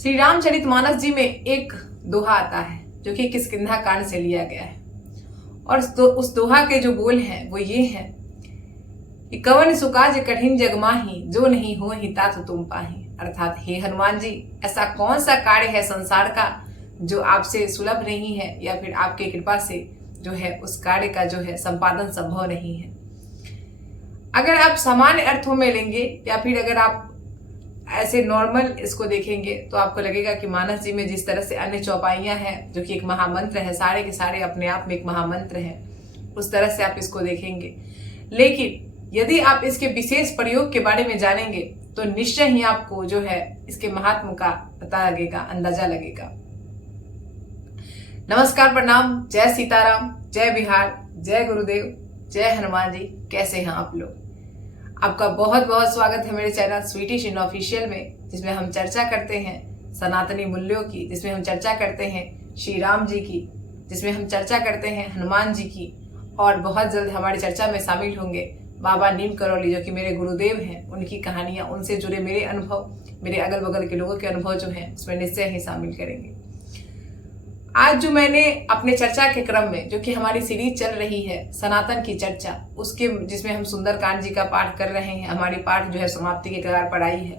श्री रामचरितमानस जी में एक दोहा आता है जो कि किष्किंधा कांड से लिया गया है। और उस दोहा के जो बोल हैं वो ये हैं कि कवन सुकाज कठिन जग माही, जो नहीं हो ही तात तुम पाही। अर्थात हे हनुमान जी, ऐसा कौन सा कार्य है संसार का जो आपसे सुलभ नहीं है या फिर आपके कृपा से जो है उस कार्य का जो है संपादन संभव नहीं है। अगर आप सामान्य अर्थों में लेंगे या फिर अगर आप ऐसे नॉर्मल इसको देखेंगे तो आपको लगेगा कि मानस जी में जिस तरह से अन्य चौपाइयां हैं जो कि एक महामंत्र है, सारे के सारे अपने आप में एक महामंत्र है, उस तरह से आप इसको देखेंगे। लेकिन यदि आप इसके विशेष प्रयोग के बारे में जानेंगे तो निश्चय ही आपको जो है इसके महात्म का पता लगेगा, अंदाजा लगेगा। नमस्कार, प्रणाम, जय सीताराम, जय बिहार, जय गुरुदेव, जय हनुमान जी। कैसे हैं आप लोग? आपका बहुत बहुत स्वागत है मेरे चैनल स्वीटिश इन ऑफिशियल में, जिसमें हम चर्चा करते हैं सनातनी मूल्यों की, जिसमें हम चर्चा करते हैं श्री राम जी की, जिसमें हम चर्चा करते हैं हनुमान जी की। और बहुत जल्द हमारी चर्चा में शामिल होंगे बाबा नीम करौली, जो कि मेरे गुरुदेव हैं, उनकी कहानियां, उनसे जुड़े मेरे अनुभव, मेरे अगल बगल के लोगों के अनुभव जो हैं उसमें निश्चय ही शामिल करेंगे। आज जो मैंने अपने चर्चा के क्रम में, जो कि हमारी सीरीज चल रही है सनातन की चर्चा, उसके जिसमें हम सुंदरकांड जी का पाठ कर रहे हैं, हमारी पाठ जो है समाप्ति के कगार पर आई है।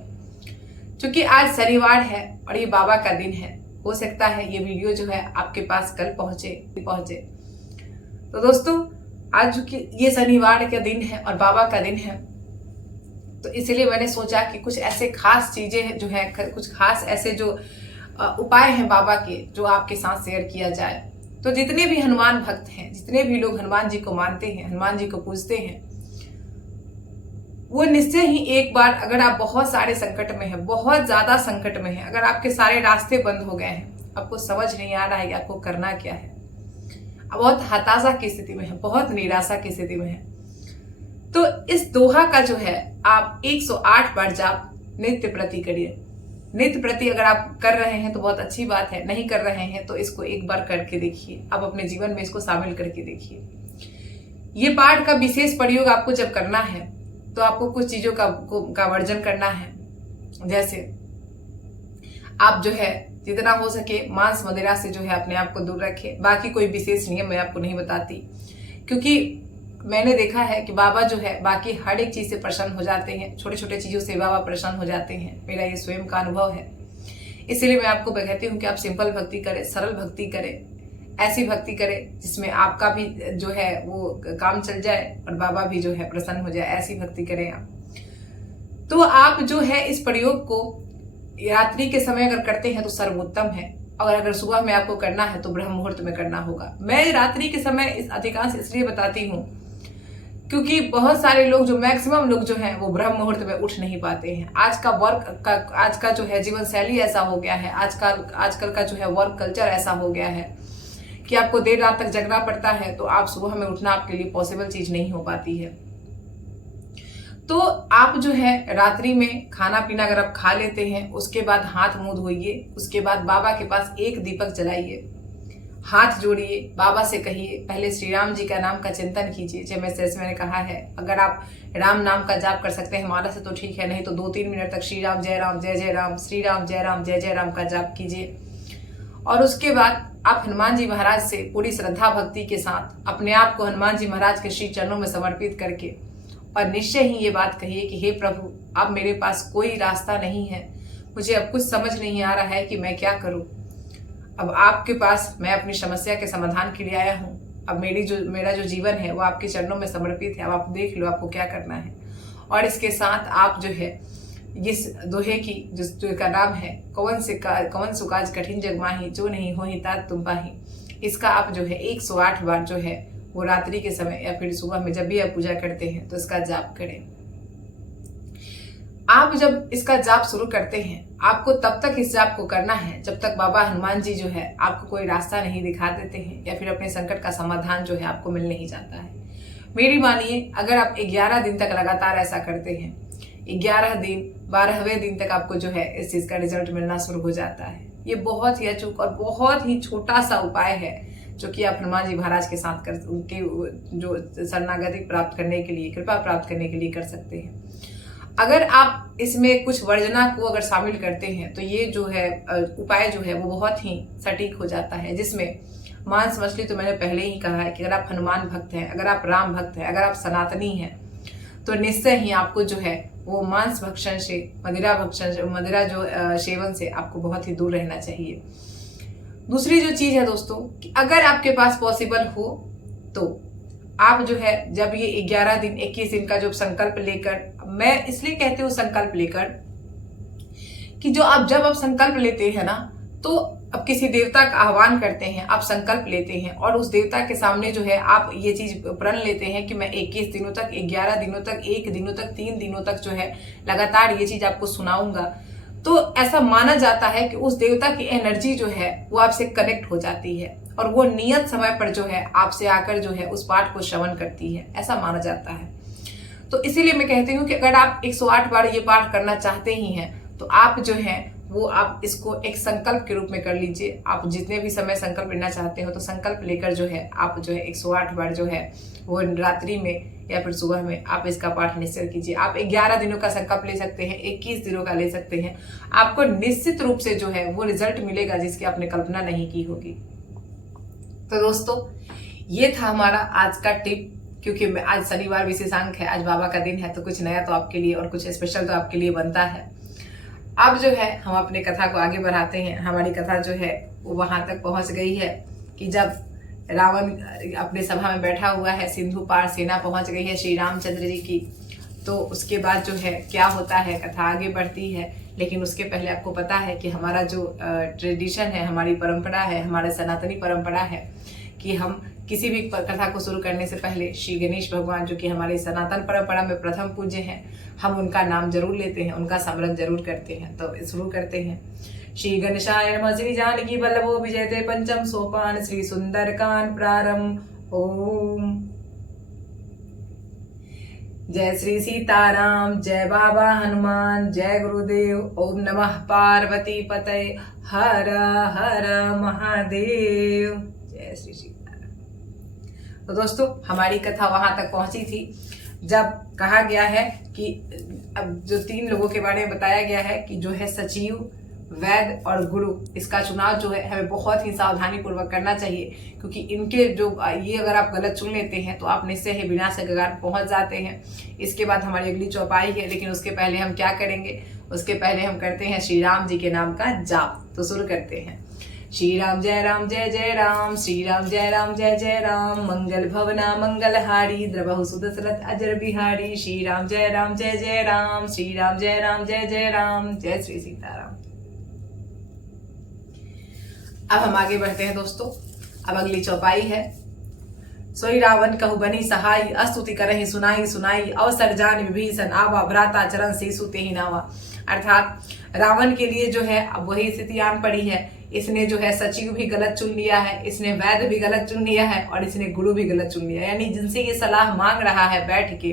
क्योंकि आज शनिवार है और ये बाबा का दिन है, हो सकता है ये वीडियो जो है आपके पास कल पहुंचे। तो दोस्तों, आज चूंकि ये शनिवार का दिन है और बाबा का दिन है, तो इसलिए मैंने सोचा कि कुछ ऐसे खास चीजें जो है, कुछ खास ऐसे जो उपाय हैं बाबा के, जो आपके साथ शेयर किया जाए। तो जितने भी हनुमान भक्त हैं, जितने भी लोग हनुमान जी को मानते हैं, हनुमान जी को पूजते हैं, वो निश्चय ही एक बार, अगर आप बहुत सारे संकट में हैं, बहुत ज्यादा संकट में हैं, अगर आपके सारे रास्ते बंद हो गए हैं, आपको समझ नहीं आ रहा है कि आपको करना क्या है, आप बहुत हताशा की स्थिति में है, बहुत निराशा की स्थिति में है, तो इस दोहा का जो है आप 108 बार जाप नित्य प्रति करिए। नित्य प्रति अगर आप कर रहे हैं तो बहुत अच्छी बात है, नहीं कर रहे हैं तो इसको एक बार करके देखिए, आप अपने जीवन में इसको शामिल करके देखिए। ये पाठ का विशेष प्रयोग आपको जब करना है तो आपको कुछ चीजों का वर्जन करना है। जैसे आप जो है जितना हो सके मांस मदिरा से जो है अपने आप को दूर रखें। बाकी कोई विशेष नियम मैं आपको नहीं बताती, क्योंकि मैंने देखा है कि बाबा जो है बाकी हर एक चीज से प्रसन्न हो जाते हैं, छोटे छोटे चीजों से बाबा प्रसन्न हो जाते हैं। मेरा ये स्वयं का अनुभव है, इसीलिए मैं आपको कहती हूँ कि आप सिंपल भक्ति करें, सरल भक्ति करें, ऐसी भक्ति करें जिसमें आपका भी जो है वो काम चल जाए और बाबा भी जो है प्रसन्न हो जाए, ऐसी भक्ति करें आप। तो आप जो है इस प्रयोग को रात्रि के समय अगर करते हैं तो सर्वोत्तम है, और अगर सुबह में आपको करना है तो ब्रह्म मुहूर्त में करना होगा। मैं रात्रि के समय इस अधिकांश इसलिए बताती हूँ क्योंकि बहुत सारे लोग, जो मैक्सिमम लोग जो हैं वो ब्रह्म मुहूर्त में उठ नहीं पाते हैं। आज का जो है जीवन शैली ऐसा हो गया है, आजकल का जो है वर्क कल्चर ऐसा हो गया है कि आपको देर रात तक जगना पड़ता है, तो आप सुबह में उठना आपके लिए पॉसिबल चीज नहीं हो पाती है। तो आप जो है रात्रि में खाना पीना अगर आप खा लेते हैं, उसके बाद हाथ मुंह धोइए, उसके बाद बाबा के पास एक दीपक जलाइए, हाथ जोड़िए, बाबा से कहिए, पहले श्री राम जी का नाम का चिंतन कीजिए। जैसे मैंने कहा है, अगर आप राम नाम का जाप कर सकते हैं माला से तो ठीक है, नहीं तो 2-3 मिनट तक श्री राम जय राम जय जय राम, श्री राम जय राम जय जय राम का जाप कीजिए। और उसके बाद आप हनुमान जी महाराज से पूरी श्रद्धा भक्ति के साथ अपने आप को हनुमान जी महाराज के श्री चरणों में समर्पित करके और निश्चय ही ये बात कहिए कि हे प्रभु, अब मेरे पास कोई रास्ता नहीं है, मुझे अब कुछ समझ नहीं आ रहा है कि मैं क्या करूं। अब आपके पास मैं अपनी समस्या के समाधान के लिए आया हूँ। अब मेरा जो जीवन है वो आपके चरणों में समर्पित है, अब आप देख लो आपको क्या करना है। और इसके साथ आप जो है इस दोहे की जो का नाम है कवन सुकाज कठिन जग माही, जो नहीं हो ही तात तुम पाही, इसका आप जो है 108 बार जो है वो रात्रि के समय या फिर सुबह में जब भी आप पूजा करते हैं तो इसका जाप करें। आप जब इसका जाप शुरू करते हैं, आपको तब तक इस जाप को करना है जब तक बाबा हनुमान जी जो है आपको कोई रास्ता नहीं दिखा देते हैं या फिर अपने संकट का समाधान जो है आपको मिल नहीं जाता है। मेरी मानिए, अगर आप 11 दिन तक लगातार ऐसा करते हैं, 11 दिन 12वें दिन तक आपको जो है इस चीज का रिजल्ट मिलना शुरू हो जाता है। ये बहुत ही अचूक और बहुत ही छोटा सा उपाय है जो कि आप हनुमान जी महाराज के साथ उनके जो शरणागति प्राप्त करने के लिए, कृपा प्राप्त करने के लिए कर सकते हैं। अगर आप इसमें कुछ वर्जना को अगर शामिल करते हैं तो ये जो है उपाय जो है वो बहुत ही सटीक हो जाता है, जिसमें मांस मछली तो मैंने पहले ही कहा है कि अगर आप हनुमान भक्त हैं, अगर आप राम भक्त हैं, अगर आप सनातनी हैं, तो निश्चय ही आपको जो है वो मांस भक्षण से, मदिरा जो सेवन से आपको बहुत ही दूर रहना चाहिए। दूसरी जो चीज है दोस्तों, कि अगर आपके पास पॉसिबल हो तो आप जो है जब ये 11 दिन 21 दिन का जो संकल्प लेकर, मैं इसलिए कहती हूँ संकल्प लेकर कि जब आप संकल्प लेते हैं ना, तो अब किसी देवता का आह्वान करते हैं, आप संकल्प लेते हैं और उस देवता के सामने जो है आप ये चीज प्रण लेते हैं कि मैं 21 दिनों तक, 11 दिनों तक, 1 दिनों तक, 3 दिनों तक जो है लगातार ये चीज आपको सुनाऊंगा, तो ऐसा माना जाता है कि उस देवता की एनर्जी जो है वो आपसे कनेक्ट हो जाती है और वो नियत समय पर जो है आपसे आकर जो है उस पाठ को श्रवण करती है, ऐसा माना जाता है। तो इसीलिए मैं कहती हूँ कि अगर आप 108 बार ये पाठ करना चाहते ही हैं तो आप जो है वो आप इसको एक संकल्प के रूप में कर लीजिए। आप जितने भी समय संकल्प लेना चाहते हो तो संकल्प लेकर जो है आप जो है 108 बार जो है वो रात्रि में या फिर सुबह में आप इसका पाठ निश्चय कीजिए। आप 11 दिनों का संकल्प ले सकते हैं, 21 दिनों का ले सकते हैं, आपको निश्चित रूप से जो है वो रिजल्ट मिलेगा जिसकी आपने कल्पना नहीं की होगी। तो दोस्तों ये था हमारा आज का टिप, क्योंकि आज शनिवार विशेषांक है, आज बाबा का दिन है, तो कुछ नया तो आपके लिए और कुछ स्पेशल तो आपके लिए बनता है। अब जो है हम अपने कथा को आगे बढ़ाते हैं। हमारी कथा जो है वो वहां तक पहुंच गई है कि जब रावण अपने सभा में बैठा हुआ है, सिंधु पार सेना पहुंच गई है श्री रामचंद्र जी की, तो उसके बाद जो है क्या होता है, कथा आगे बढ़ती है। लेकिन उसके पहले आपको पता है कि हमारा जो ट्रेडिशन है, हमारी परंपरा है, हमारा सनातनी परंपरा है कि हम किसी भी कथा को शुरू करने से पहले श्री गणेश भगवान, जो कि हमारे सनातन परंपरा में प्रथम पूज्य हैं, हम उनका नाम जरूर लेते हैं, उनका स्मरण जरूर करते हैं। तो शुरू करते हैं। श्री गणेशाय नमः, श्री जानकी वल्लभो विजयते पंचम सोपान, श्री सुंदरकांड प्रारंभ। ओम जय श्री सीताराम, जय बाबा हनुमान, जय गुरुदेव। ओम नमः पार्वती पतये, हर हर महादेव। जय श्री सीताराम। तो दोस्तों हमारी कथा वहां तक पहुंची थी जब कहा गया है कि अब जो 3 लोगों के बारे में बताया गया है कि जो है सचिव, वैद्य और गुरु, इसका चुनाव जो है हमें बहुत ही सावधानी पूर्वक करना चाहिए, क्योंकि इनके जो ये अगर आप गलत चुन लेते हैं तो आप निश्चय ही विनाश के कगार पहुंच जाते हैं। इसके बाद हमारी अगली चौपाई है, लेकिन उसके पहले हम क्या करेंगे, उसके पहले हम करते हैं श्री राम जी के नाम का जाप। तो शुरू करते हैं। श्री राम जय जय राम, श्री राम जय जय राम, मंगल भवना मंगलहारी, द्रवहु सुदशरथ अजर बिहारी। श्री राम जय जय राम, श्री राम जय जय राम। जय श्री सीताराम। अब हम आगे बढ़ते हैं दोस्तों। अब अगली चौपाई है। सोई रावण कहु बनी सहाय, अस्तुति करहि सुनाई सुनाई, अवसर जान विभीषण आवा, भ्राता चरण सीसु तेहि नावा। अर्थात रावण के लिए जो है अब वही स्थिति आन पड़ी है। इसने जो है सचिव भी गलत चुन लिया है, इसने वैद्य भी गलत चुन लिया है और इसने गुरु भी गलत चुन लिया है। यानी जिनसे ये सलाह मांग रहा है बैठ के,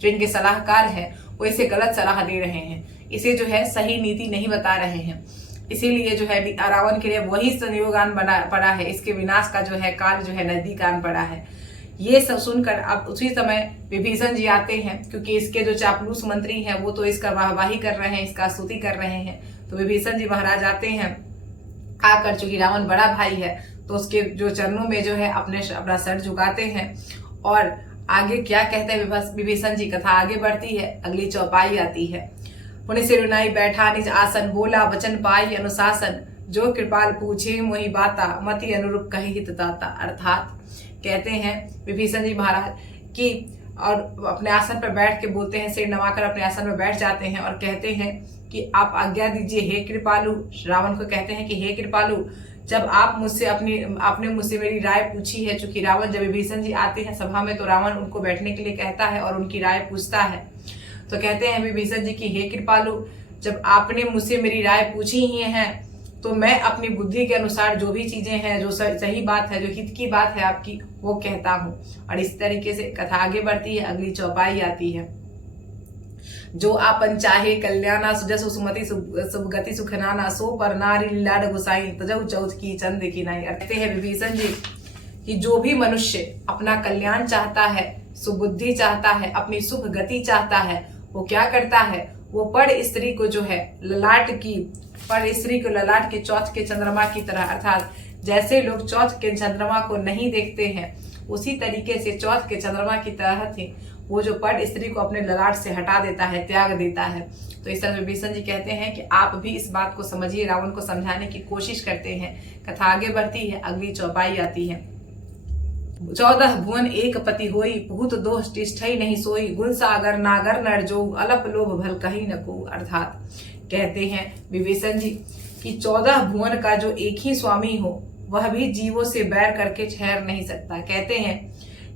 जो इनके सलाहकार हैं, वो इसे गलत सलाह दे रहे हैं, इसे जो है सही नीति नहीं बता रहे हैं। इसीलिए जो है रावण के लिए वही संयोग आन बना पड़ा है, इसके विनाश का जो है काल जो है नजदीक आन पड़ा है। ये सब सुनकर अब उसी समय विभीषण जी आते हैं, क्योंकि इसके जो चापलूस मंत्री हैं वो तो इसका वाहवाही कर रहे हैं, इसका स्तुति कर रहे हैं। तो विभीषण जी महाराज आते हैं, आकर चूंकि रावण बड़ा भाई है तो उसके जो चरणों में जो है अपना सर झुकाते हैं। और आगे क्या कहते हैं विभीषण जी, कथा आगे बढ़ती है। अगली चौपाई आती है। पुनि सिर नाई बैठा निज आसन, बोला वचन पाई अनुशासन, जो कृपाल पूछे मोहि बाता, मति अनुरूप कहि हित दाता। अर्थात कहते हैं विभीषण जी महाराज कि और अपने आसन पर बैठ के बोलते हैं, सिर नवाकर अपने आसन पर बैठ जाते हैं और कहते हैं कि आप आज्ञा दीजिए हे कृपालु। रावण को कहते हैं कि हे कृपालु, जब आपने मुझसे मेरी राय पूछी है। चूंकि रावण जब विभीषण जी आते हैं सभा में तो रावण उनको बैठने के लिए कहता है और उनकी राय पूछता है। तो कहते हैं विभीषण जी की हे कृपालु, जब आपने मुझसे मेरी राय पूछी ही है तो मैं अपनी बुद्धि के अनुसार जो भी चीजें हैं, जो सही बात है, जो हित की बात है आपकी, वो कहता हूँ। और इस तरीके से कथा आगे बढ़ती है। अगली चौपाई आती है। जो आपन चाहे कल्याणा, सुजसु सुमति सुगति सुखनाना, सो पर नारी लाड गुसाई, तजौ चौथ की चंद की नाई। कहते हैं विभीषण जी कि जो भी मनुष्य अपना कल्याण चाहता है, सुबुद्धि चाहता है, अपनी सुख गति चाहता है, वो क्या करता है, वो पर स्त्री को जो है ललाट के चौथ के चंद्रमा की तरह, अर्थात जैसे लोग चौथ के चंद्रमा को नहीं देखते हैं उसी तरीके से चौथ के चंद्रमा की तरह थे वो जो पर स्त्री को अपने ललाट से हटा देता है, त्याग देता है। तो इस तरह विभीषण जी कहते हैं कि आप भी इस बात को समझिए, रावण को समझाने की कोशिश करते हैं। कथा आगे बढ़ती है, अगली चौपाई आती है। 14 भुवन एक पति होई, बहुत दोष तिष्ठई नहीं सोई, गुण सागर नागर नर जो, अलप लोभ भल कही न को। अर्थात कहते हैं विभीषण जी कि 14 भुवन का जो एक ही स्वामी हो वह भी जीवों से बैर करके ठहर नहीं सकता। कहते हैं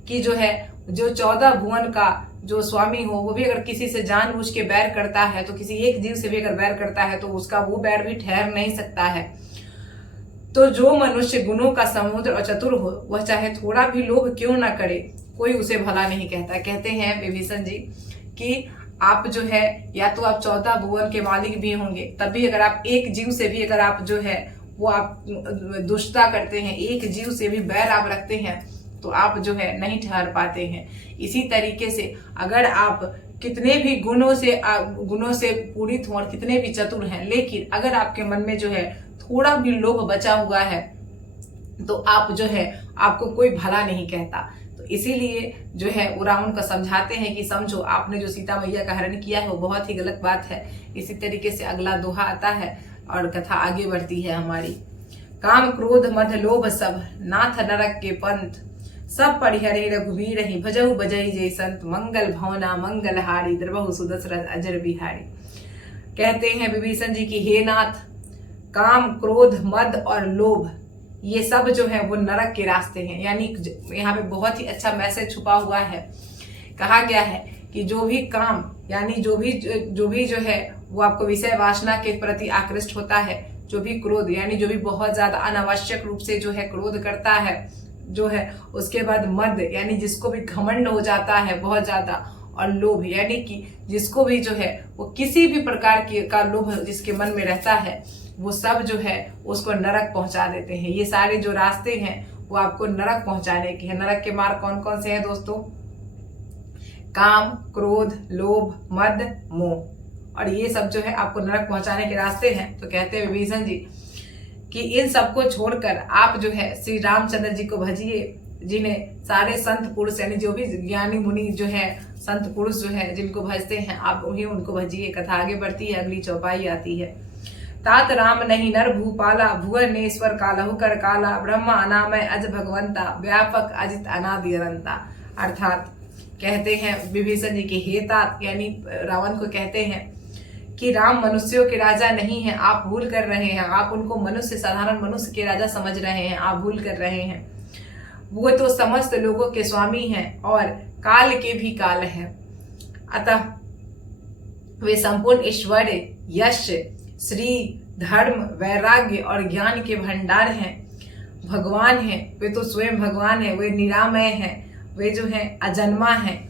कि जो 14 भुवन का जो स्वामी हो वो भी अगर किसी से जानबूझ के बैर करता है, तो किसी एक जीव से भी अगर बैर करता है तो उसका वो बैर भी ठहर नहीं सकता है। तो जो मनुष्य गुणों का समुद्र और चतुर हो वह चाहे थोड़ा भी लोभ क्यों ना करे, कोई उसे भला नहीं कहता। कहते हैं विभीषण जी कि आप जो है या तो आप 14 भुवन के मालिक भी होंगे, तभी अगर आप एक जीव से भी अगर आप जो है वो आप दुष्टता करते हैं, एक जीव से भी बैर आप रखते हैं, तो आप जो है नहीं ठहर पाते हैं। इसी तरीके से अगर आप कितने भी गुणों से पूरित हो और कितने भी चतुर हैं, लेकिन अगर आपके मन में जो है थोड़ा भी लोभ बचा हुआ है तो आप जो है आपको कोई भला नहीं कहता। तो इसीलिए जो है वो रावण को समझाते हैं कि समझो, आपने जो सीता मैया का हरण किया है वो बहुत ही गलत बात है। इसी तरीके से अगला दोहा आता है और कथा आगे बढ़ती है हमारी। काम क्रोध मद लोभ सब, नाथ नरक के पंथ, सब परिहरे रघुवीर ही, भजहु बजई जय संत, मंगल भवना मंगल हारी, द्रवहु सुदशरथ अजर बिहारी। कहते हैं विभीषण जी की हे नाथ, काम क्रोध मद और लोभ ये सब जो है वो नरक के रास्ते हैं। यानी यहाँ पे बहुत ही अच्छा मैसेज छुपा हुआ है। कहा गया है कि जो भी काम यानी जो भी जो है वो आपको विषय वासना के प्रति आकृष्ट होता है, जो भी क्रोध यानी जो भी बहुत ज्यादा अनावश्यक रूप से जो है क्रोध करता है जो है, उसके बाद मद यानी जिसको भी घमंड हो जाता है बहुत ज्यादा, और लोभ यानी कि जिसको भी जो है वो किसी भी प्रकार का लोभ जिसके मन में रहता है वो सब जो है उसको नरक पहुंचा देते हैं। ये सारे जो रास्ते हैं वो आपको नरक पहुंचाने के हैं। नरक के मार्ग कौन कौन से हैं दोस्तों? काम क्रोध लोभ मद मोह, और ये सब जो है आपको नरक पहुंचाने के रास्ते हैं। तो कहते हैं विभीषण जी कि इन सबको छोड़कर आप जो है श्री रामचंद्र जी को भजिए, जिन्हें सारे संत पुरुष यानी जो भी ज्ञानी मुनि जो है संत पुरुष जो है जिनको भजते हैं आप उन्हीं उनको भजिए। कथा आगे बढ़ती है, अगली चौपाई आती है। तात राम नहीं नर भूपाला, भुवनेश्वर कालहु कर काला, ब्रह्मा अनामय अज भगवंता, व्यापक अजित अनादि अनंता। अर्थात कहते हैं विभीषण जी के हे तात यानी रावण को कहते हैं कि राम मनुष्यों के राजा नहीं है, आप भूल कर रहे हैं। आप उनको मनुष्य साधारण मनुष्य के राजा समझ रहे हैं, आप भूल कर रहे हैं। वो तो समस्त लोगों के स्वामी हैं और काल के भी काल हैं। अतः वे संपूर्ण ऐश्वर्य यश श्री धर्म वैराग्य और ज्ञान के भंडार हैं, भगवान हैं। वे तो स्वयं भगवान हैं, वे निरामय हैं, वे जो हैं अजन्मा हैं,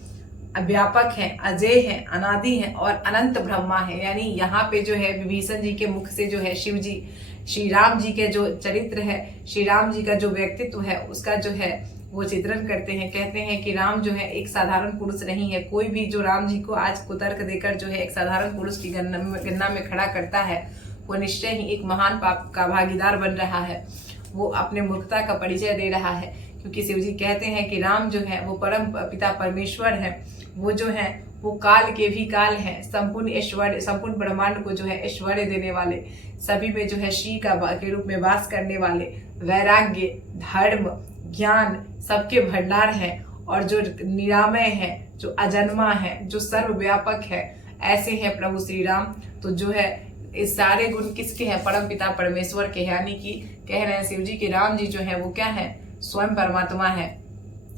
व्यापक हैं, अजय हैं, अनादि हैं और अनंत ब्रह्मा है। यानी यहाँ पे जो है विभीषण जी के मुख से जो है शिव जी श्री राम जी के जो चरित्र है, श्री राम जी का जो व्यक्तित्व है उसका जो है वो चित्रण करते हैं। कहते हैं कि राम जो है एक साधारण पुरुष नहीं है। कोई भी जो राम जी को आज कुतर्क देकर जो है एक साधारण पुरुष की गणना में खड़ा करता है वो निश्चय ही एक महान पाप का भागीदार बन रहा है, वो अपने मूर्खता का परिचय दे रहा है। क्योंकि शिव जी कहते हैं कि राम जो है वो परम पिता परमेश्वर है, वो जो है वो काल के भी काल हैं, संपूर्ण ऐश्वर्य संपूर्ण ब्रह्मांड को जो है ऐश्वर्य देने वाले, सभी में जो है श्री के रूप में वास करने वाले, वैराग्य धर्म ज्ञान सबके भंडार हैं और जो निरामय है, जो अजन्मा है, जो सर्वव्यापक है, ऐसे हैं प्रभु श्री राम। तो जो है इस सारे गुण किसके हैं? परम पिता परमेश्वर के। यानी कि कह रहे हैं शिव जी के राम जी जो है वो क्या है? स्वयं परमात्मा है।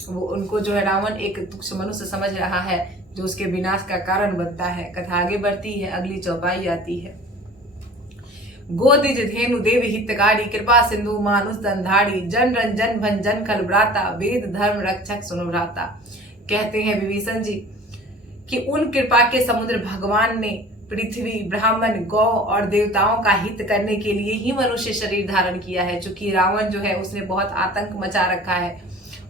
वो उनको जो है रावण एक तुच्छ मनुष्य समझ रहा है जो उसके विनाश का कारण बनता है। कथा आगे बढ़ती है, अगली चौपाई आती है। गोदिज धेनु देव हितकारी, कृपा सिंधु मानुष दंधाड़ी, जन रंजन भंजन खल भ्राता, वेद धर्म रक्षक सुनो भ्राता। कहते हैं विभीषण जी कि उन कृपा के समुद्र भगवान ने पृथ्वी ब्राह्मण गौ और देवताओं का हित करने के लिए ही मनुष्य शरीर धारण किया है। चूंकि रावण जो है उसने बहुत आतंक मचा रखा है,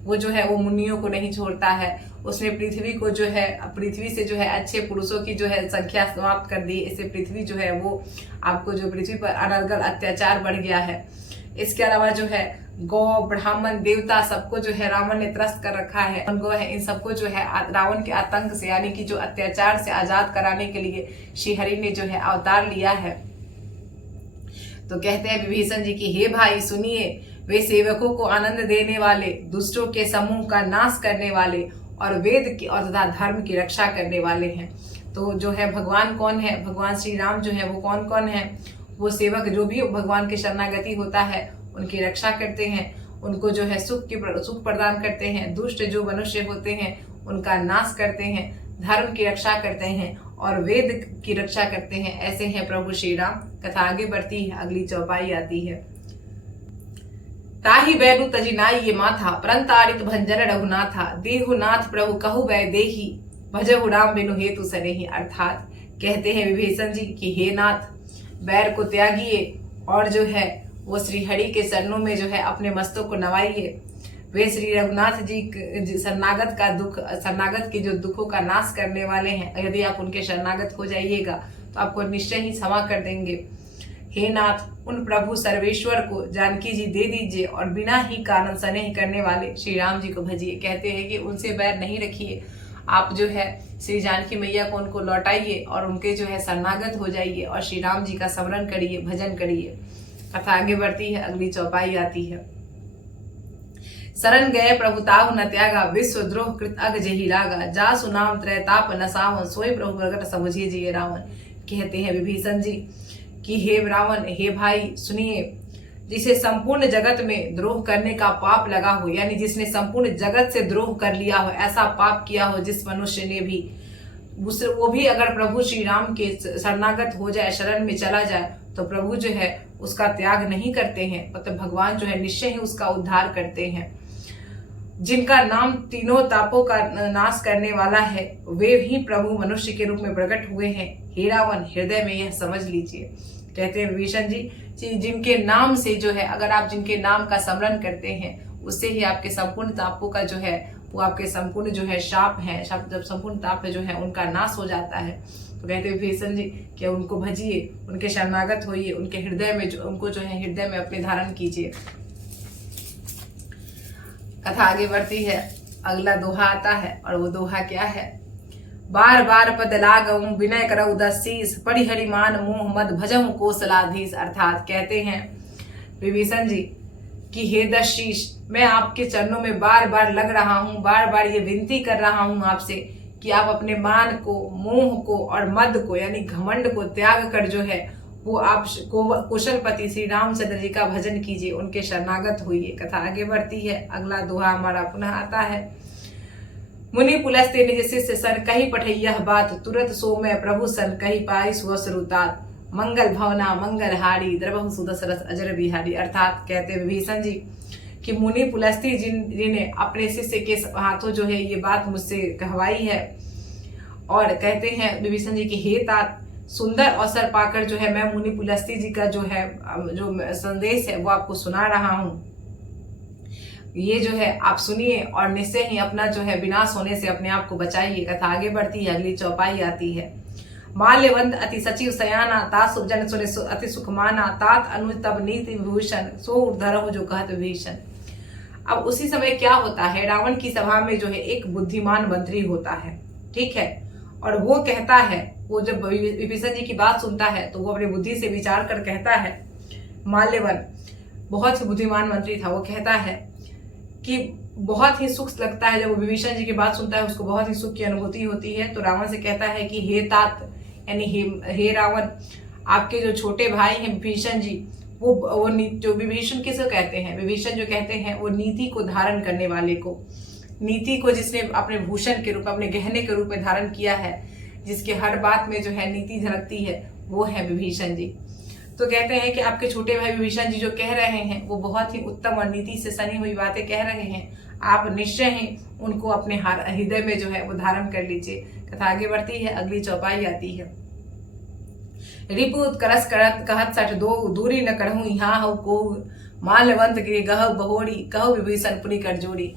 वो जो है वो मुनियों को नहीं छोड़ता है। उसने पृथ्वी को जो है, पृथ्वी से जो है अच्छे पुरुषों की जो है संख्या समाप्त कर दी। इससे पृथ्वी जो है वो आपको जो पृथ्वी पर अनर्गल अत्याचार बढ़ गया है। इसके अलावा जो है गौ, ब्राह्मण, देवता सबको जो है रावण ने त्रस्त कर रखा है। गौ है, इन सबको जो है रावण के आतंक से यानी कि जो अत्याचार से आजाद कराने के लिए श्री हरि ने जो है अवतार लिया है। तो कहते हैं विभीषण जी की, हे भाई सुनिए, वे सेवकों को आनंद देने वाले, दुष्टों के समूह का नाश करने वाले और वेद की और तथा धर्म की रक्षा करने वाले हैं। तो जो है भगवान कौन है, भगवान श्री राम जो है वो कौन कौन है? वो सेवक जो भी भगवान के शरणागति होता है उनकी रक्षा करते हैं, उनको जो है सुख प्रदान करते हैं। दुष्ट जो मनुष्य होते हैं उनका नाश करते हैं, धर्म की रक्षा करते हैं और वेद की रक्षा करते हैं। ऐसे हैं प्रभु श्री राम। कथा आगे बढ़ती है, अगली चौपाई आती है। ताहि बैरु तजि नाई ये माथा, परंतारित भंजन रघुनाथा, देहुनाथ प्रभु कहु वै देही, भजहु राम बिनु हेतु सनेही। अर्थात कहते हैं विभीषण जी की, हे नाथ, बैर को त्यागिए और जो है वो श्री हरि के चरणों में जो है अपने मस्तों को नवाइए। वे श्री रघुनाथ जी शरणागत के जो दुखों का नाश करने वाले हैं। यदि आप उनके शरणागत हो जाइएगा तो आपको निश्चय ही क्षमा कर देंगे। हे नाथ, उन प्रभु सर्वेश्वर को जानकी जी दे दीजिए और बिना ही कारण स्नेह करने वाले श्री राम जी को भजिए। कहते हैं कि उनसे बैर नहीं रखिए, आप जो है श्री जानकी मैया को उनको लौटाइए और उनके जो है शरणागत हो जाइए और श्री राम जी का स्मरण करिए, भजन करिए। कथा आगे बढ़ती है, अगली चौपाई आती है। शरण गए प्रभु ताहु न त्यागा, विश्व द्रोह कृत अग जेहि लागा, जा सुनाम त्रैताप न सावन, सोई प्रभु प्रगट समझिए जिये रावण। कहते हैं विभीषण जी कि हे रावण, हे भाई सुनिए, जिसे संपूर्ण जगत में द्रोह करने का पाप लगा हो, यानी जिसने संपूर्ण जगत से द्रोह कर लिया हो, ऐसा पाप किया हो जिस मनुष्य ने भी, वो भी अगर प्रभु श्री राम के शरणागत हो जाए, शरण में चला जाए, तो प्रभु जो है उसका त्याग नहीं करते हैं, मतलब भगवान जो है निश्चय ही उसका उद्धार करते हैं। जिनका नाम तीनों तापों का नाश करने वाला है, वे ही प्रभु मनुष्य के रूप में प्रकट हुए हैं। हे रावण, हृदय में यह समझ लीजिए। कहते हैं विभीषण जी, जिनके नाम से जो है, अगर आप जिनके नाम का स्मरण करते हैं, उससे ही आपके संपूर्ण तापों का जो है वो आपके संपूर्ण जो है शाप है, जब संपूर्ण ताप जो है उनका नाश हो जाता है। तो कहते हैं विभीषण जी कि उनको भजिए, उनके शरणागत होइए, उनके हृदय में उनको जो है हृदय में अपने धारण कीजिए। कथा आगे बढ़ती है, अगला दोहा आता है और वो दोहा क्या है? बार बार पद लागऊं विनय करऊ दशीस, परिहरि मान मोह मद भजहु कोसलाधीश। अर्थात कहते हैं विभीषण जी कि हे दशीष, मैं आपके चरणों में बार बार लग रहा हूँ, बार बार ये विनती कर रहा हूँ आपसे कि आप अपने मान को, मोह को और मद को यानी घमंड को त्याग कर जो है वो आप कुशलपति श्री रामचंद्र जी का भजन कीजिए, उनके शरणागत होइए। कथा आगे बढ़ती है, अगला दोहा हमारा पुनः आता है। मुनि पुलस्ते निज शिष्य सन कही पठैया बात, तुरंत सो मैं प्रभु सन कही पाई सुवसरुतात, मंगल भवना मंगल हारी, द्रवहु सुदशरथ अजर बिहारी। अर्थात कहते विभीषण जी कि मुनि पुलस्ती जिन्हें अपने शिष्य के हाथों जो है ये बात मुझसे कहवाई है, और कहते हैं विभीषण जी की, हे तात, सुंदर अवसर पाकर जो है मैं मुनि पुलस्ती जी का जो है जो संदेश है वो आपको सुना रहा हूँ। ये जो है आप सुनिए और निश्चय ही अपना जो है विनाश होने से अपने आप को बचाइए। कथा आगे बढ़ती है, अगली चौपाई आती है। माल्यवंत अति सचिव सयाना, तात सुजन सुने अति सुखमाना, तात अनुज तब नीति विभूषण, सो उद्धरहु जो कहत विभीषण। अब उसी समय क्या होता है, रावण की सभा में जो है एक बुद्धिमान मंत्री होता है, ठीक है, और वो कहता है, वो जब विभीषण जी की बात सुनता है तो वो अपनी बुद्धि से विचार कर कहता है, माल्यवन बहुत ही बुद्धिमान मंत्री था, वो कहता है कि बहुत ही सुख लगता है जब वो विभीषण जी की बात सुनता है, उसको बहुत ही सुख की अनुभूति होती है। तो रावण से कहता है कि हे तात यानी हे रावण, आपके जो छोटे भाई हैं विभीषण जी, वो जो विभीषण किसे कहते हैं, विभीषण जो कहते हैं वो नीति को धारण करने वाले को, नीति को जिसने अपने भूषण के रूप, अपने गहने के रूप में धारण किया है, जिसके हर बात में जो है नीति झलकती है, वो है विभीषण जी। तो कहते हैं कि आपके छोटे भाई विभीषण जी जो कह रहे हैं वो बहुत ही उत्तम और नीति से सनी हुई बातें कह रहे हैं, आप निश्चय ही उनको अपने हृदय में जो है वो धारण कर लीजिए। कथा आगे बढ़ती है, अगली चौपाई आती है। रिपुत करस करत कहत सठ दो, दूरी न करहूं यहाँ हो को, माल्यवंत गिरे गह बहोरी, कहो विभीषण पुनि कर जोड़ी।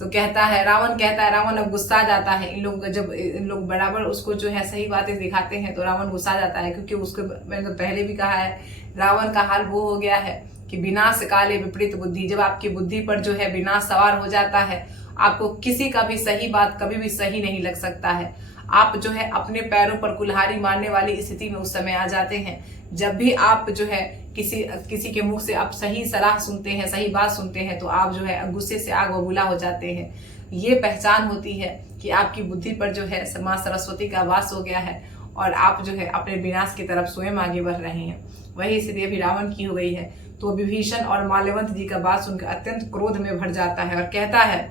तो कहता है, रावण अब गुस्सा जाता है। जब इन लोग बराबर उसको जो है सही बातें दिखाते हैं तो रावण गुस्सा जाता है, क्योंकि उसको मैंने तो पहले भी कहा है, रावण का हाल वो हो गया है कि विनाश काले विपरीत बुद्धि। जब आपकी बुद्धि पर जो है विनाश सवार हो जाता है, आपको किसी का भी सही बात कभी भी सही नहीं लग सकता है। आप जो है अपने पैरों पर कुल्हाड़ी मारने वाली स्थिति में उस समय आ जाते हैं। जब भी आप जो है किसी के मुख से आप सही सलाह सुनते हैं, सही बात सुनते हैं, तो आप जो है गुस्से से आग बबूला हो जाते हैं। ये पहचान होती है कि आपकी बुद्धि पर जो है मां सरस्वती का वास हो गया है और आप जो है अपने विनाश की तरफ स्वयं आगे बढ़ रहे हैं। वही स्थिति अभी रावण की हो गई है। तो विभीषण और माल्यवंत जी का बात सुनकर अत्यंत क्रोध में भर जाता है और कहता है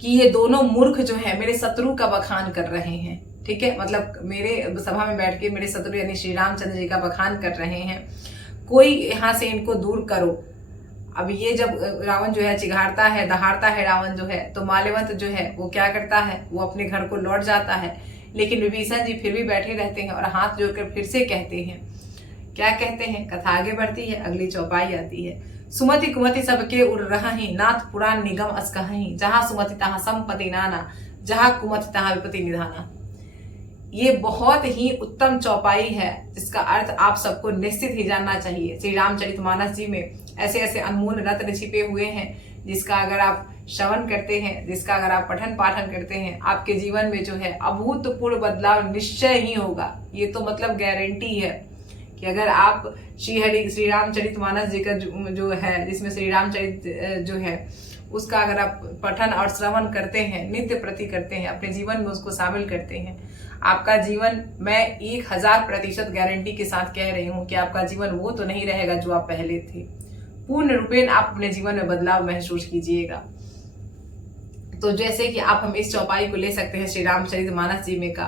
कि ये दोनों मूर्ख जो है मेरे शत्रु का बखान कर रहे हैं। ठीक है, मतलब मेरे सभा में बैठ के मेरे शत्रु यानी श्री रामचंद्र जी का बखान कर रहे हैं। कोई यहाँ से इनको दूर करो। अब ये जब रावण जो है चिघाड़ता है, दहाड़ता है रावण जो है, तो माल्यवंत जो है वो क्या करता है, वो अपने घर को लौट जाता है। लेकिन विभीषण जी फिर भी बैठे रहते हैं और हाथ जोड़कर फिर से कहते हैं, क्या कहते हैं, कथा आगे बढ़ती है, अगली चौपाई आती है। सुमति कुमति सबके उड़ रही, नाथ पुराण निगम अस कहीं, जहां सुमति तहां संपत्ति नाना, जहां कुमति तहां विपत्ति निधाना। ये बहुत ही उत्तम चौपाई है, जिसका अर्थ आप सबको निश्चित ही जानना चाहिए। श्री रामचरितमानस जी में ऐसे ऐसे अनमोल रत्न छिपे हुए हैं, जिसका अगर आप श्रवण करते हैं, जिसका अगर आप पठन पाठन करते हैं, आपके जीवन में जो है अभूतपूर्व बदलाव निश्चय ही होगा। ये तो मतलब गारंटी है कि अगर आप श्री रामचरितमानस जी का जो है, जिसमें श्री रामचरित जो है उसका अगर आप पठन और श्रवण करते हैं, नित्य प्रति करते हैं, अपने जीवन में उसको शामिल करते हैं, आपका जीवन, मैं 1000% गारंटी के साथ कह रही हूँ कि आपका जीवन वो तो नहीं रहेगा जो आप पहले थे। पूर्ण रूपेण आप अपने जीवन में बदलाव महसूस कीजिएगा। तो जैसे कि आप हम इस चौपाई को ले सकते हैं श्री रामचरितमानस जी में का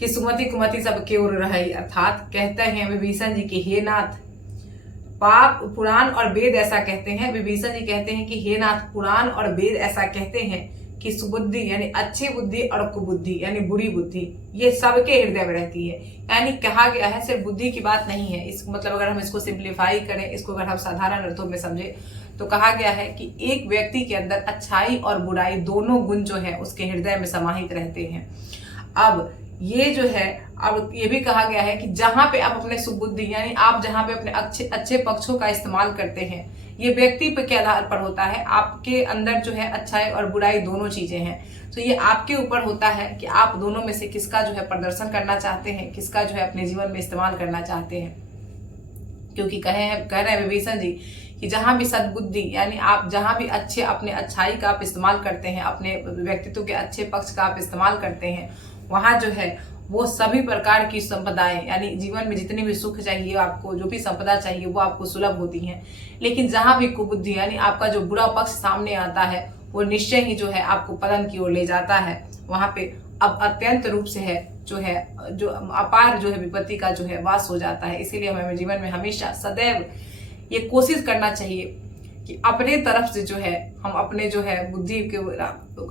कि सुमति कुमति सबके उड़ रही, अर्थात कहते हैं विभीषण जी की, हे नाथ, पाप पुराण और वेद ऐसा कहते हैं। विभीषण जी कहते हैं कि हे नाथ, पुराण और वेद ऐसा कहते हैं कि सुबुद्धि यानी अच्छी बुद्धि और कुबुद्धि यानी बुरी बुद्धि ये सबके हृदय में रहती है। यानी कहा गया है, सिर्फ बुद्धि की बात नहीं है। इस मतलब अगर हम इसको सिंप्लीफाई करें, इसको अगर हम साधारण अर्थों में समझे, तो कहा गया है कि एक व्यक्ति के अंदर अच्छाई और बुराई दोनों गुण जो है उसके हृदय में समाहित रहते हैं। अब ये जो है, अब ये भी कहा गया है कि जहां पे आप अपने सुबुद्धि यानी आप जहां पे अपने अच्छे पक्षों का इस्तेमाल करते हैं, ये व्यक्ति पे के आधार पर होता है। आपके अंदर जो है अच्छाई और बुराई दोनों चीजें हैं, तो ये आपके ऊपर होता है कि आप दोनों में से किसका जो है प्रदर्शन करना चाहते हैं, किसका जो है अपने जीवन में इस्तेमाल करना चाहते हैं। क्योंकि कह रहे हैं विभीषण जी कि जहां भी सद्बुद्धि यानी आप जहां भी अच्छे अपने अच्छाई का आप इस्तेमाल करते हैं, अपने व्यक्तित्व के अच्छे पक्ष का आप इस्तेमाल करते हैं, वहां जो है वो सभी प्रकार की संपदाएं यानी जीवन में जितनी भी सुख चाहिए, आपको जो भी संपदा चाहिए वो आपको सुलभ होती हैं। लेकिन जहां भी कुबुद्धि यानी आपका जो बुरा पक्ष सामने आता है, वो निश्चय ही जो है आपको पतन की ओर ले जाता है। वहां पे अब अत्यंत रूप से है जो अपार जो है विपत्ति का जो है वास हो जाता है। इसीलिए हमें जीवन में हमेशा सदैव ये कोशिश करना चाहिए कि अपने तरफ से जो है हम अपने जो है बुद्धि के,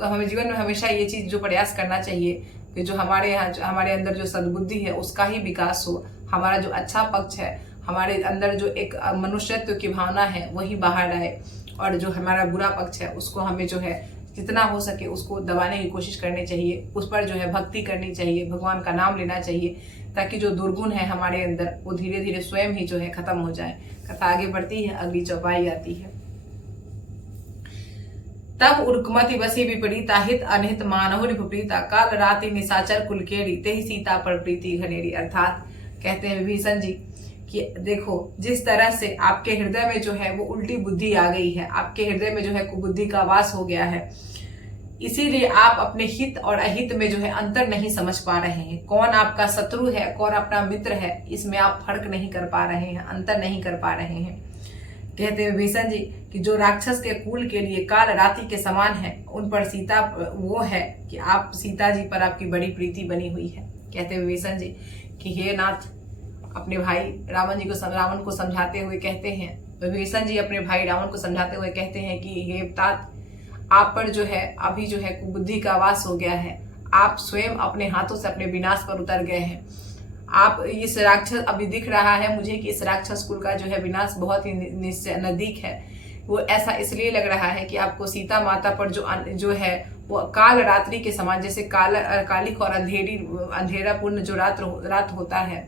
हमें जीवन में हमेशा ये चीज जो प्रयास करना चाहिए कि जो हमारे अंदर जो सद्बुद्धि है उसका ही विकास हो। हमारा जो अच्छा पक्ष है, हमारे अंदर जो एक मनुष्यत्व की भावना है वही बाहर आए, और जो हमारा बुरा पक्ष है उसको हमें जो है जितना हो सके उसको दबाने की कोशिश करनी चाहिए। उस पर जो है भक्ति करनी चाहिए, भगवान का नाम लेना चाहिए, ताकि जो दुर्गुण है हमारे अंदर वो धीरे धीरे स्वयं ही जो है खत्म हो जाए। कथा आगे बढ़ती है, अगली चौपाई आती है। तब उर्कमति बसी विपरीता, हित अनहित मानहु विपरीता, काल राति निशाचर कुलकेरी, तेहि सीता पर प्रीति घनेरी। अर्थात कहते हैं विभीषण जी कि देखो, जिस तरह से आपके हृदय में जो है वो उल्टी बुद्धि आ गई है, आपके हृदय में जो है कुबुद्धि का वास हो गया है, इसीलिए आप अपने हित और अहित में जो है अंतर नहीं समझ पा रहे हैं। कौन आपका शत्रु है, कौन अपना मित्र है, इसमें आप फर्क नहीं कर पा रहे हैं, अंतर नहीं कर पा रहे हैं। कहते हैं विभीषण जी कि जो राक्षस के कुल के लिए काल रात्रि के समान है, उन पर सीता वो है कि आप सीता जी पर आपकी बड़ी प्रीति बनी हुई है। कहते हैं विभीषण जी कि हे नाथ, अपने भाई रावण को समझाते हुए कहते हैं, विभीषण जी अपने भाई रावण को समझाते हुए कहते हैं कि हे तात, आप पर जो है अभी जो है कुबुद्धि का वास हो गया है। आप स्वयं अपने हाथों से अपने विनाश पर उतर गए हैं। आप इस राक्षस, अभी दिख रहा है मुझे कि इस राक्षस कुल का जो है विनाश बहुत ही निश्चय नजदीक है। वो ऐसा इसलिए लग रहा है कि आपको सीता माता पर जो है वो काल रात्रि के समान, जैसे कालिक और अंधेरापूर्ण जो रात होता है,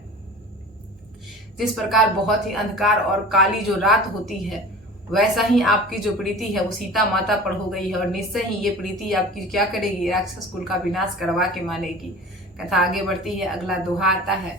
जिस प्रकार बहुत ही अंधकार और काली जो रात होती है, वैसा ही आपकी जो प्रीति है वो सीता माता पर हो गई है। और निश्चय ही ये प्रीति आपकी क्या करेगी, राक्षस कुल का विनाश करवा के मानेगी। कथा आगे बढ़ती है, अगला दोहा आता है।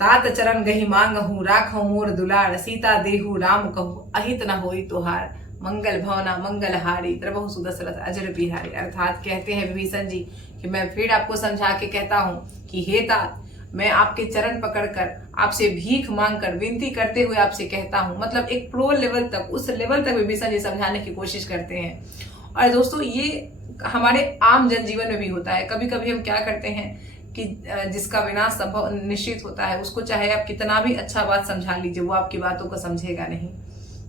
तात चरण गही मांगहूँ, राखो मोर दुलार, सीता देहु राम कहूँ, अहित न होई तोहार, मंगल भवना मंगल हारी, द्रवहु सुदशरथ अजर बिहारी। अर्थात कहते हैं विभीषण जी कि मैं फिर आपको समझा के कहता हूँ कि हे तात, मैं आपके चरण पकड़कर आपसे भीख मांगकर विनती करते हुए आपसे कहता हूँ। मतलब एक प्रो लेवल तक, उस लेवल तक विभीषण जी समझाने की कोशिश करते हैं। और दोस्तों ये हमारे आम जनजीवन में भी होता है। कभी कभी हम क्या करते हैं कि जिसका विनाश संभव निश्चित होता है, उसको चाहे आप कितना भी अच्छा बात समझा लीजिए, वो आपकी बातों को समझेगा नहीं,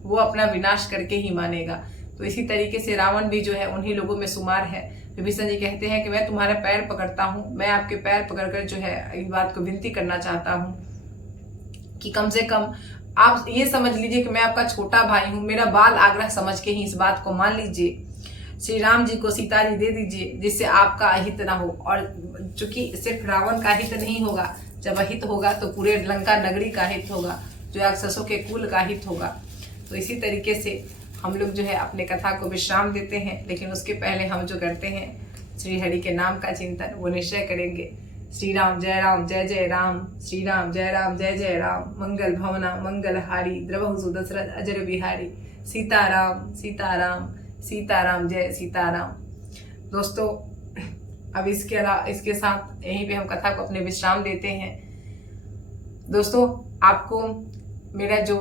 वो अपना विनाश करके ही मानेगा। तो इसी तरीके से रावण भी जो है उन्हीं लोगों में शुमार है। विभीषण जी कहते हैं कि मैं तुम्हारा पैर पकड़ता हूँ, मैं आपके पैर पकड़कर जो है इस बात को विनती करना चाहता हूँ कि कम से कम आप ये समझ लीजिए कि मैं आपका छोटा भाई हूँ, मेरा बाल आग्रह समझ के ही इस बात को मान लीजिए। श्री राम जी को सीता जी दे दीजिए, जिससे आपका अहित ना हो। और चूंकि सिर्फ रावण का हित नहीं होगा, जब अहित होगा तो पूरे लंका नगरी का हित होगा, जो राक्षसों के कुल का हित होगा। तो इसी तरीके से हम लोग जो है अपने कथा को विश्राम देते हैं, लेकिन उसके पहले हम जो करते हैं श्री हरि के नाम का चिंतन, वो निश्चय करेंगे। श्री राम जय जय राम, श्री राम जय जय राम, मंगल भवना मंगल हारी, द्रवहु सुदशरथ अजर बिहारी, सीताराम सीताराम सीताराम जय सीताराम। दोस्तों अब इसके साथ यहीं पे हम कथा को अपने विश्राम देते हैं। दोस्तों आपको मेरा जो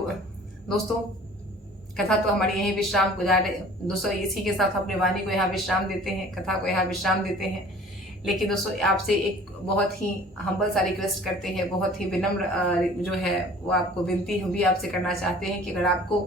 कथा तो हमारी यहीं विश्राम गुजारे। दोस्तों इसी के साथ अपने वाणी को यहाँ विश्राम देते हैं, कथा को यहाँ विश्राम देते हैं। लेकिन दोस्तों आपसे एक बहुत ही हम्बल सा रिक्वेस्ट करते हैं, बहुत ही विनम्र जो है वो आपको विनती हम भी आपसे करना चाहते हैं कि अगर आपको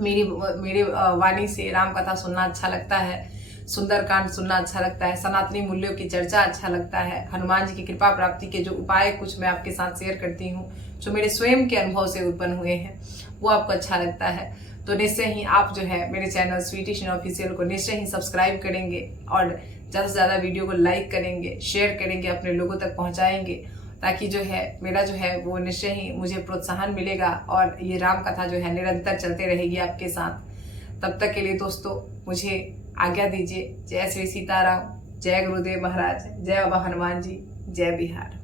मेरी वाणी से राम कथा सुनना अच्छा लगता है, सुंदरकांड सुनना अच्छा लगता है, सनातनी मूल्यों की चर्चा अच्छा लगता है, हनुमान जी की कृपा प्राप्ति के जो उपाय कुछ मैं आपके साथ शेयर करती हूँ, जो मेरे स्वयं के अनुभव से उत्पन्न हुए हैं, वो आपको अच्छा लगता है, तो निश्चय ही आप जो है मेरे चैनल स्वीटी शीना ऑफिशियल को निश्चय ही सब्सक्राइब करेंगे और ज़्यादा से ज़्यादा वीडियो को लाइक करेंगे, शेयर करेंगे, अपने लोगों तक पहुँचाएंगे, ताकि जो है मेरा जो है वो निश्चय ही मुझे प्रोत्साहन मिलेगा और ये राम कथा जो है निरंतर चलते रहेगी आपके साथ। तब तक के लिए दोस्तों मुझे आज्ञा दीजिए। जय श्री सीताराम, जय गुरुदेव महाराज, जय बाबा हनुमान जी, जय बिहार।